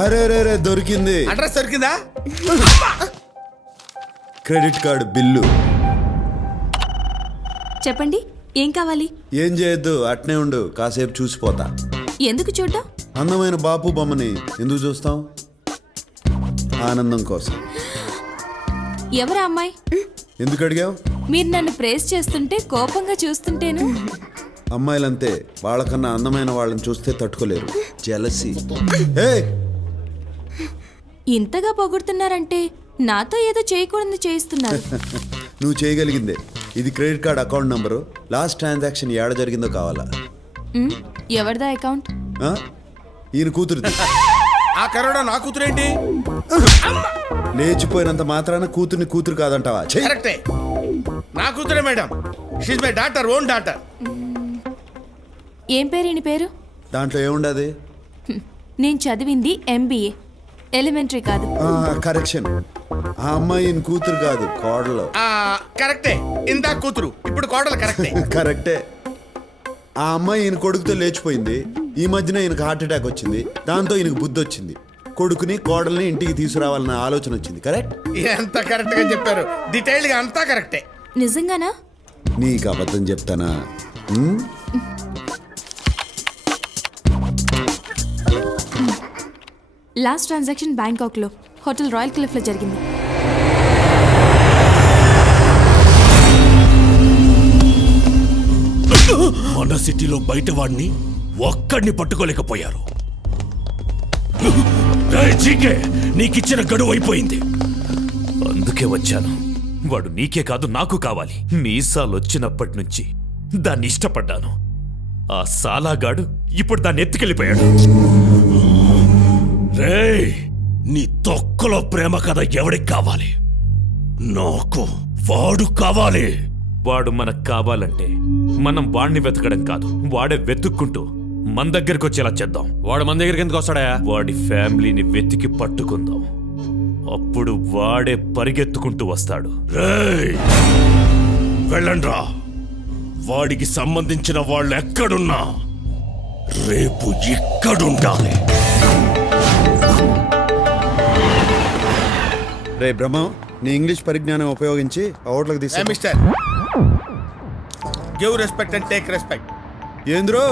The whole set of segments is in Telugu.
అరే రే రే దొరికింది. అడ్రస్ దొరికిందా? Credit card bill. చెప్పండి, ఏం కావాలి? ఏం చేయొద్దు, అట్నే ఉండు, కాసేపు చూసిపోతా. ఎందుకు చూడ్డం? అందమైన బాపు బొమ్మని ఎందుకు చూస్తాం? ఆనందం కోసం. ఎవరా అమ్మాయి? ఎందుకు అడిగావు? మీరు నన్ను ప్రేస్ చేస్తుంటే కోపంగా చూస్తుంటేను. అమ్మాయిలంతే, వాళ్ళకన్నా అందమైన వాళ్ళని చూస్తే తట్టుకోలేరు. జెలసీ. హే, ఇంతగా పొగుడుతున్నారంటే నాతో ఏదో చేయకూడదు చేయిస్తున్నారు. నువ్వు చేయగలిగిందే. ఇది credit card account number. Last transaction ఏడ జరిగిందో కావాలా? ఎవరిదా అకౌంట్? ఆ? ఈయన కూతురుది. ఆ కరోనా నా కూతురేంటి? లేచిపోయినంత మాత్రాన కూతుర్ని కూతురు కాదంటావా? ఛీ! కరెక్టే, నా కూతురే madam. She's my daughter, own daughter. ఏం పేరు ఈయన పేరు? దాంట్లో ఏముండదు? నేను చదివింది MBA, ఎలిమెంటరీ కాదు. కరెక్షన్. ఆ అమ్మాయి ఈయన కూతురు కాదు, కోడలు. కరెక్టే, ఇందా కూతురు, ఇప్పుడు కోడలు. కరెక్టే. కరెక్టే. ఆ అమ్మాయి ఈయన కొడుకుతో లేచిపోయింది. ఈ మధ్యన ఈయనకు హార్ట్ అటాక్ వచ్చింది. దాంతో ఈయనకు బుద్ధి వచ్చింది. కొడుకుని కోడల్ని ఇంటికి తీసుకురావాలన్న ఆలోచన వచ్చింది. కరెక్ట్? ఎంత కరెక్ట్ గా చెప్పారు. డీటెయిల్డ్ గా అంతా కరెక్టే. నిజంగానా? నీకు అబద్ధం చెప్తానా? లాస్ట్ ట్రాన్సాక్షన్ బ్యాంకాక్లో హోటల్ రాయల్ క్లిఫ్లో జరిగింది. మన సిటీలో బయట వాడిని ఒక్కడిని పట్టుకోలేకపోయారు. నీకిచ్చిన గడువు అయిపోయింది. అందుకే వచ్చాను. వాడు నీకే కాదు నాకు కావాలి. మీసాలు వచ్చినప్పటి నుంచి దాన్ని ఇష్టపడ్డాను. ఆ సాలాగాడు ఇప్పుడు దాన్ని ఎత్తుకెళ్ళిపోయాడు. రేయ్, నీ తొక్కలో ప్రేమ కథ ఎవడికి కావాలి? నాకు వాడు కావాలి. వాడు మనకు కావాలంటే మనం వాడిని వెతకడం కాదు, వాడే వెతుక్కుంటూ మన దగ్గరికి వచ్చేలా చేద్దాం. వాడు మన దగ్గరికి ఎందుకు వస్తాడా? వాడి ఫ్యామిలీని వెతికి పట్టుకుందాం. అప్పుడు వాడే పరిగెత్తుకుంటూ వస్తాడు. రేయ్, వెళ్ళండ్రా. వాడికి సంబంధించిన వాళ్ళు ఎక్కడున్నా రేపు ఇక్కడుండాలి. రే బ్రహ్మం, నీ ఇంగ్లీష్ పరిజ్ఞానం ఉపయోగించి ఓట్లకు తీసా. Mister, give respect and take respect. ఏంద్రో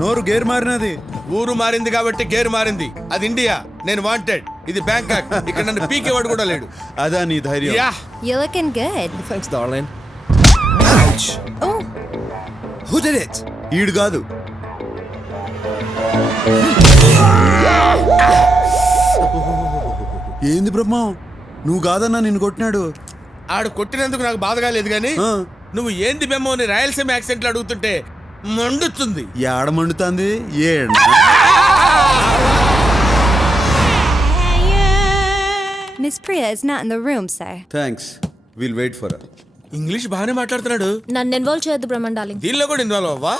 నోరు గేరు మారినది? ఊరు మారింది కాబట్టి గేరు మారింది. అది ఇండియా, నేను వాంటెడ్. ఇది బ్యాంకాక్, ఇక్కడ నన్ను పీకేవాడు కూడా లేడు. అదా నీ ధైర్యం? Yeah. You're looking good. Thanks, darling. Oh, Who did it? ఈడు కాదు. ఏంది బ్రహ్మం, నువ్వు కాదన్నా నిన్ను కొట్టినాడు. ఆడు కొట్టినందుకు నాకు బాధగా లేదు గానీ నువ్వు ఏంది బెమ్మో అని రాయలసీమ యాక్సెంట్ లో అడుగుతుంటే మండుతుంది. ఏడ మండుతుంది? ఏడ Miss Priya is not in the room, sir. Thanks, will wait for. English బాగానే మాట్లాడుతున్నాడు. నన్ను ఇన్వాల్వ్ చేయొద్దు బ్రహ్మన్ డార్లింగ్. దీనిలో కూడా ఇన్వాల్వ్ అవ్వా?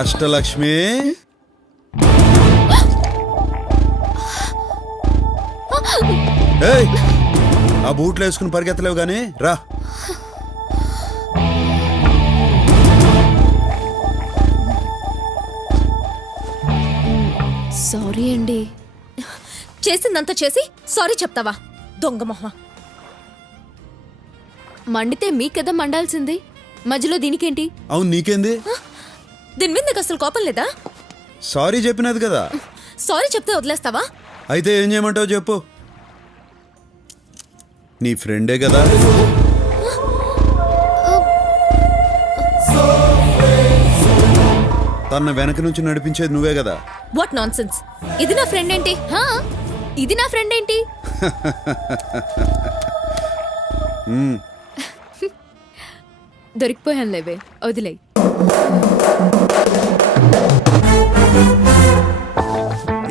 అష్టలక్ష్మి, ఏయ్, ఆ బూట్లు వేసుకుని పరిగెత్తలేవు గానీ రా. సారీ అండి. చేసిందంతా చేసి సారీ చెప్తావా? దొంగ మొహ. మండితే మీకెదా మండాల్సింది, మధ్యలో దీనికేంటి? అవును, నీకేంది? దీని మీద నీకు అసలు కోపం లేదా? సారీ చెప్పినది కదా. సారీ చెప్తే వదిలేస్తావా? అయితే ఏం చేయమంటావు చెప్పు. నీ ఫ్రెండే కదా. తన వెనక నుంచి నడిపించేది నువ్వే కదా. What non sense. ఇది నా ఫ్రెండ్ ఏంటి? ఇది నా ఫ్రెండ్ ఏంటి? దొరికిపోయాను లేవే, వదిలేయ్.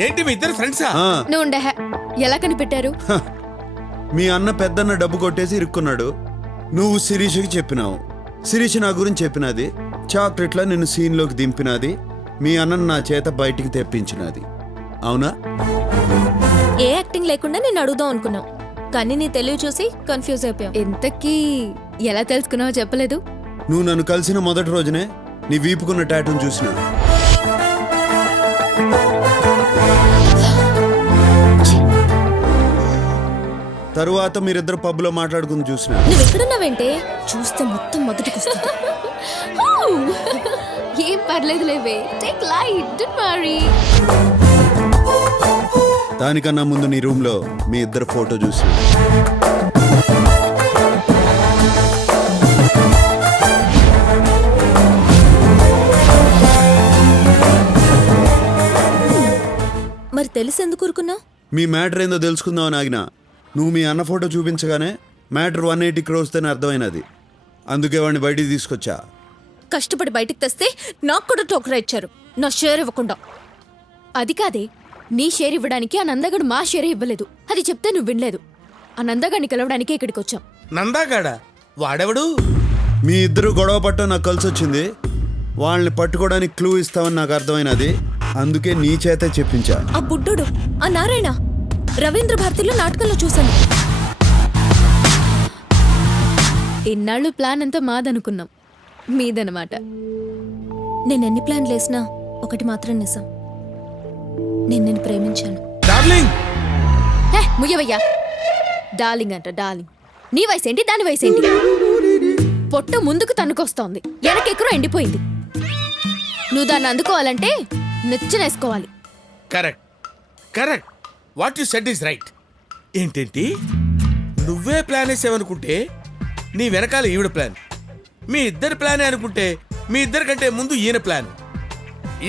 ఏంటి మీ ఇద్దరు ఫ్రెండ్సా? ఆ, నువ్వు ఉండే ఎలా కనిపెట్టారు? మీ అన్న పెద్దన్న డబ్బు కొట్టేసి ఇరుక్కున్నాడు. నువ్వు శిరీషకి చెప్పినావు, శిరీష్ నా గురించి చెప్పినది, చాక్లెట్లా నిన్ను సీన్లోకి దింపినది, మీ అన్నను నా చేత బయటికి తెప్పించినది. అవునా? ఏ యాక్టింగ్ లేకుండా నేను అడుగుదాం అనుకున్నావు, కానీ నీ తెలివి చూసి కన్ఫ్యూజ్ అయిపోయావు. ఇంతకీ ఎలా తెలుసుకున్నావో చెప్పలేదు. నువ్వు నన్ను కలిసిన మొదటి రోజునే నీ వీపుకున్న టాటూని చూసిన. తరువాత మీరిద్దరు పబ్లో మాట్లాడుకుని చూసిన. నువ్వు ఎక్కడున్నావేంటే? చూస్తే మొత్తం మొదటికి వస్తుంది. ఏం పర్లేదు లేవే, టేక్ లైట్, డోంట్ వరీ. దానికన్నా ముందు నీ రూమ్లో మీ ఇద్దరు ఫోటో చూసిన. మరి తెలిసి ఎందుకు ఊరుకున్నావు? మీ మ్యాటర్ ఏందో తెలుసుకుందామని ఆగినా. నువ్వు మీ అన్న ఫోటో చూపించగానే మ్యాటర్ 180 crores అని అర్థమైనది. అందుకే వాడిని బయటికి తీసుకొచ్చా. కష్టపడి బయటికి తెస్తే నాకు కూడా టోకరా ఇచ్చారు, నా షేర్ ఇవ్వకుండా. అది కాదే, నీ షేర్ ఇవ్వడానికి ఆ నందగడు మా షేర్ ఇవ్వలేదు. అది చెప్తే నువ్వు వినలేదు. ఆ నందగాడిని కలవడానికే ఇక్కడికి వచ్చాం. నందాగాడా? వాడెవడు? మీ ఇద్దరు గొడవ పట్టడం నాకు కలిసి వచ్చింది. వాళ్ళని పట్టుకోవడానికి క్లూ ఇస్తామని నాకు అర్థమైనది. అందుకే నీ చేతే చెప్పించా. ఆ బుడ్డోడు, ఆ నారాయణ, రవీంద్ర భారతిలో నాటకంలో చూశాను. ఇన్నాళ్ళు ప్లాన్ అంతా మాదనుకున్నాం, మీదనమాట. నేనెన్ని ప్లాన్లు వేసినా ఒకటి మాత్రం నిజం, నేను నిన్ను ప్రేమించాను. డార్లింగ్, హే ముయ్యవయ్యా, డార్లింగ్ అంట డార్లింగ్. నీ వయసేంటి, దాని వయసేంటి? పొట్ట ముందుకు తన్నుకొస్తోంది, వెనకెక్కరో ఎండిపోయింది. నువ్వు దాన్ని అందుకోవాలంటే నెచ్చనేసుకోవాలి. Correct correct, what you said is right. ఏంటేంటి, నువ్వే ప్లాన్ వేసావనుకుంటే నీ వెనకాల ఈవిడ ప్లాన్, మీ ఇద్దరి ప్లానే అనుకుంటే మీ ఇద్దరి కంటే ముందు ఈయన ప్లాన్.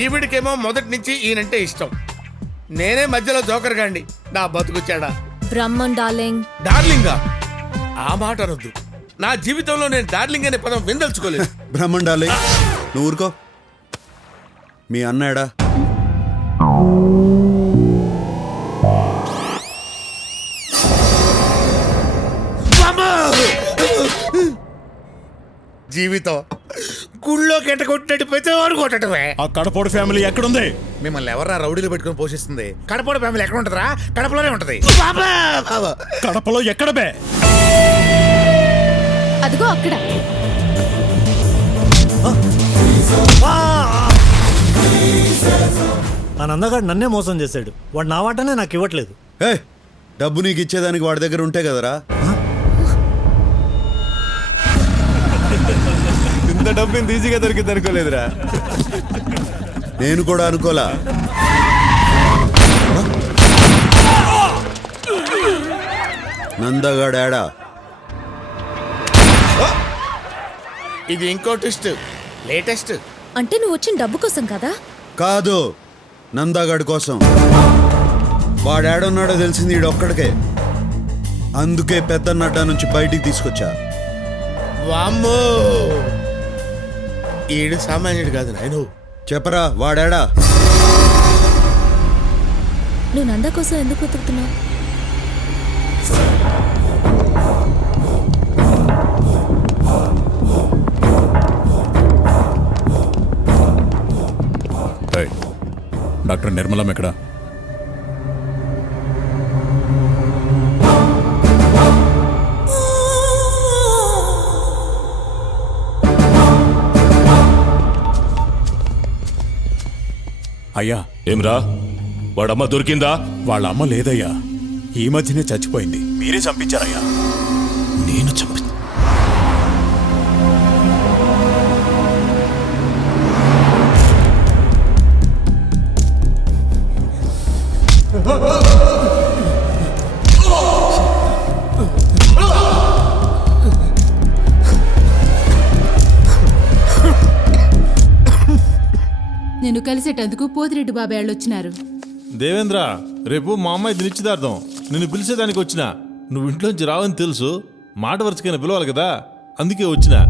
ఈవిడికేమో మొదటి నుంచి ఈయనంటే ఇష్టం, నేనే మధ్యలో జోకర్ గాండి. నా బతుకుచ్చాడా? బ్రహ్మన్ డార్లింగ్. డార్లింగా? ఆ మాట అనొద్దు. నా జీవితంలో నేను డార్లింగ్ అనే పదం విందల్చుకోలేదు. బ్రహ్మండాలి, నువ్వు ఊరుకో. మీ అన్నాడా? జీవితం గుళ్ళో కెట్ట కొట్టినట్టు ప్రతివాడు కొట్టడమే. ఆ కడపోడు ఫ్యామిలీ ఎక్కడుంది? మిమ్మల్ని ఎవరా రౌడీలు పెట్టుకుని పోషిస్తుంది? కడపడ ఫ్యామిలీ ఎక్కడ ఉంటుందా? కడపలోనే ఉంటది. కడపలో ఎక్కడ బే? అదిగో అక్కడ. ఆ నందగాడు నన్నే మోసం చేశాడు. వాడు నా వాటనే నాకు ఇవ్వట్లేదు. ఏ, డబ్బు నీకు ఇచ్చేదానికి వాడి దగ్గర ఉంటే కదరా. ఇంత డబ్బు ఇంత ఈజీగా దొరికింది అనుకోలేదురా. నేను కూడా అనుకోలా. నందగాడా? ఇది ఇంకో ట్విస్ట్, లేటెస్ట్. అంటే నువ్వు వచ్చిన డబ్బు కోసం కదా? కాదు, నందాగాడి కోసం. వాడాడున్నాడో తెలిసింది ఈడొక్కడికే. అందుకే పెద్దన్నడ్డ నుంచి బయటికి తీసుకొచ్చా. వామ్మో, ఈడు సామాన్యుడు కాదు నాయను. చెప్పరా, వాడాడా? నువ్వు నంద కోసం ఎందుకు వెతుకుతున్నావు? డాక్టర్ నిర్మలం ఎక్కడ? అయ్యా. ఏమ్రా, వాడమ్మ దొరికిందా? వాళ్ళ అమ్మ లేదయ్యా, ఈ మధ్యనే చచ్చిపోయింది. మీరే చంపించారయ్యా. నేను చంపి నిన్ను కలిసేటందుకు పోతిరెడ్డి బాబాయ్ వాళ్ళు వచ్చినారు. దేవేంద్ర, రేపు మా అమ్మాయి నిశ్చితార్థం. నిన్ను పిలిచేదానికి వచ్చినా. నువ్వు ఇంట్లోంచి రావని తెలుసు, మాట వరుసకైనా పిలవాలి కదా, అందుకే వచ్చినా.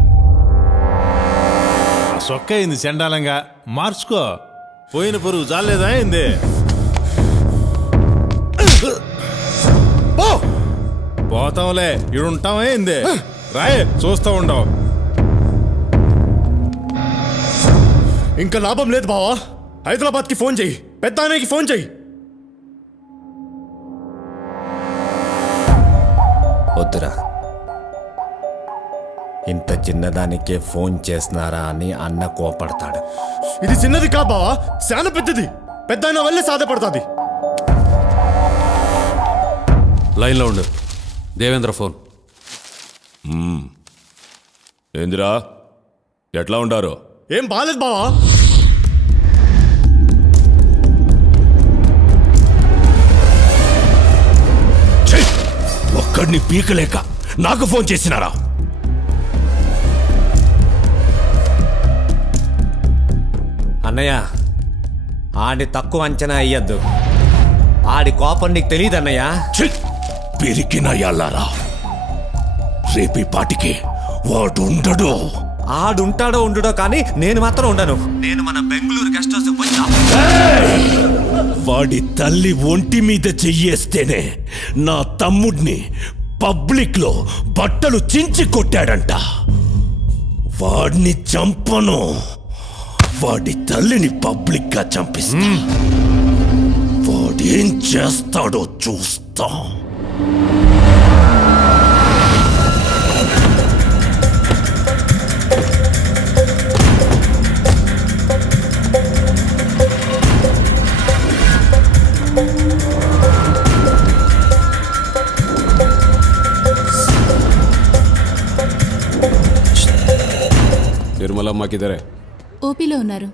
సొక్క అయింది చండాలంగా మార్చుకో. పోయిన పొరుగు చాలేదా అయింది. పోతాంలే ఇడుంటామా అయింది. రాయే చూస్తా ఉండవు. ఇంకా లాభం లేదు బావా. హైదరాబాద్కి ఫోన్ చెయ్యి, పెద్ద ఆయనకి ఫోన్ చెయ్యి. వద్దురా, ఇంత చిన్నదానికే ఫోన్ చేస్తున్నారా అని అన్న కోపడతాడు. ఇది చిన్నది కా బావా, చాలా పెద్దది. పెద్ద ఆయన వల్లే సాధ్యపడుతుంది. లైన్లో ఉండు. దేవేంద్ర ఫోన్. ఏందిరా ఎట్లా ఉండారు? ఏం బాలేదు బావా. ఒక్కడిని పీకలేక నాకు ఫోన్ చేసినారా? అన్నయ్య, ఆడి తక్కువ అంచనా అయ్యద్దు. ఆడి కోపం నీకు తెలియదు అన్నయ్య. పిరికినయ్యాలారా, రేపీ పాటికి వాడు ఉండడు. ఆడుంటాడో ఉండడో కానీ నేను మాత్రం ఉండను. నేను మన బెంగళూరు గెస్ట్ హౌస్ పోయినా వాడి తల్లి ఒంటి మీద చెయ్యేస్తేనే నా తమ్ముడిని పబ్లిక్ లో బట్టలు చించి కొట్టాడంట. వాడిని చంపను, వాడి తల్లిని పబ్లిక్ గా చంపిస్తా. వాడేం చేస్తాడో చూస్తా. నిర్మలమ్మకి ఇద్దరే ఓపీలో ఉన్నారు.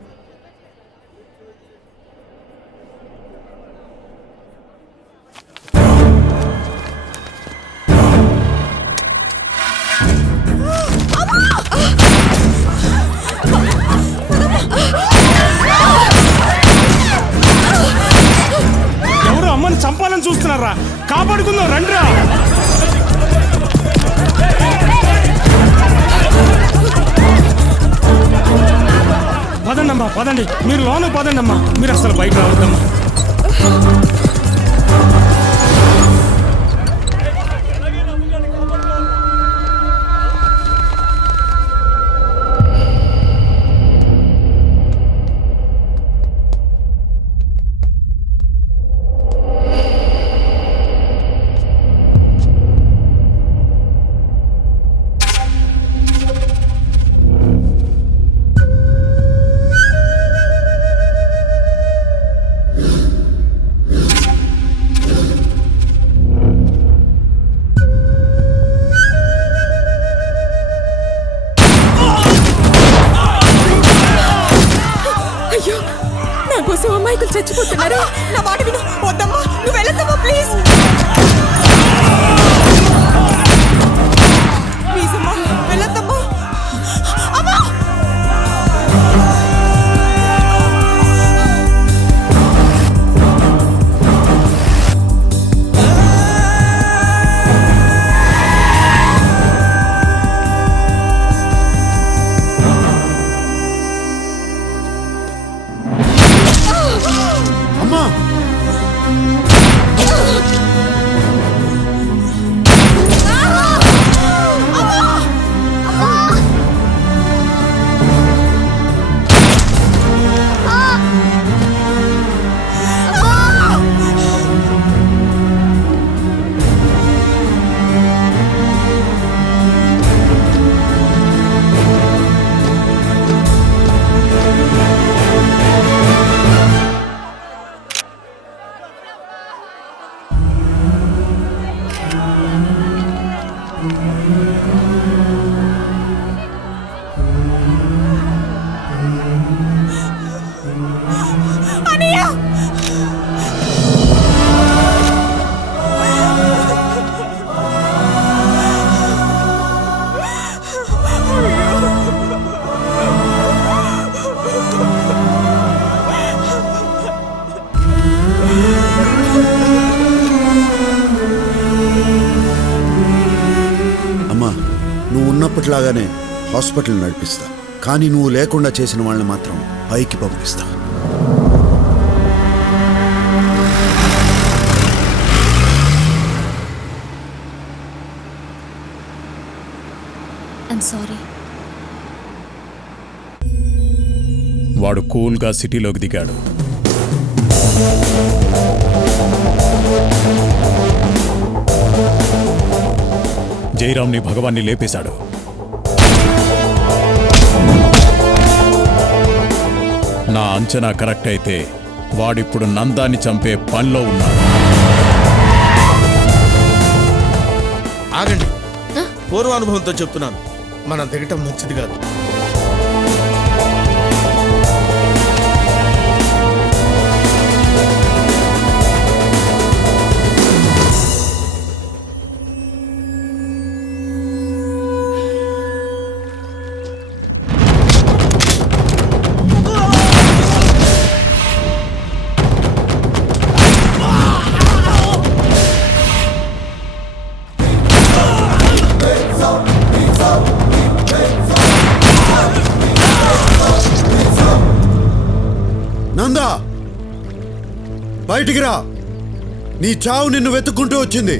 ఎవరు అమ్మని చంపాలని చూస్తున్నారా? కాపాడుకుందాం రండిరా. పదండమ్మా, పదండి. మీరు లోన పదండమ్మా. మీరు అసలు బయట రావద్దమ్మా. అమాయకులు చచ్చిపోతున్నారు. నా మాట విను. వద్దమ్మా, నువ్వు వెళ్ళొద్దమ్మా, ప్లీజ్ ప్లీజ్ అమ్మా, వెళ్ళొద్దమ్మా. అమ్మా, అమ్మా, నువ్వు ఉన్నప్పటిలాగానే హాస్పిటల్ నడిపిస్తా. కానీ నువ్వు లేకుండా చేసిన వాళ్ళని మాత్రం పైకి పంపిస్తా. I'm sorry. వాడు కూల్గా సిటీలోకి దిగాడు. జయరామ్ని భగవాన్ని లేపేశాడు. నా అంచనా కరెక్ట్ అయితే వాడిప్పుడు నందాన్ని చంపే పనిలో ఉన్నాడు. ఆగండి, పూర్వానుభవంతో చెప్తున్నాను, మనం దిగటం మంచిది కాదు. నందా, బయటికి రా. నీ చావు నిన్ను వెతుక్కుంటూ వచ్చింది.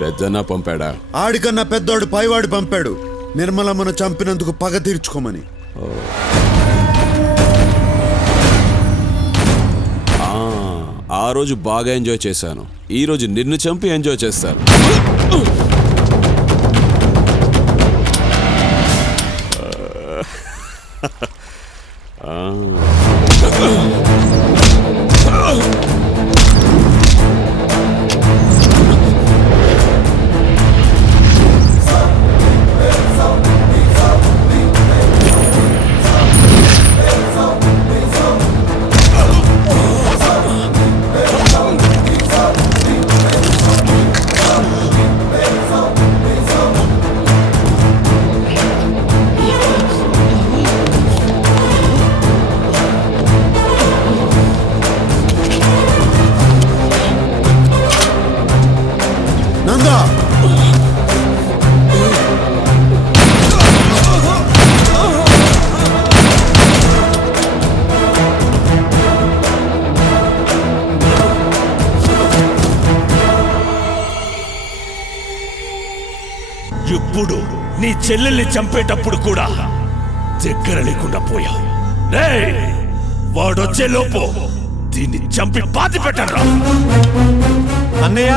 పెద్దనా పంపాడా? ఆడికన్నా పెద్దోడు పైవాడు పంపాడు, నిర్మలమ్మను చంపినందుకు పగ తీర్చుకోమని. ఆ రోజు బాగా ఎంజాయ్ చేశాను, ఈ రోజు నిన్ను చంపి ఎంజాయ్ చేస్తాను. నందా, ఇప్పుడు నీ చెల్లెల్ని చంపేటప్పుడు కూడా దగ్గర లేకుండా పోయావు. వాడొచ్చే లోపు దీన్ని చంపి పాతి పెట్టండి. అన్నయ్య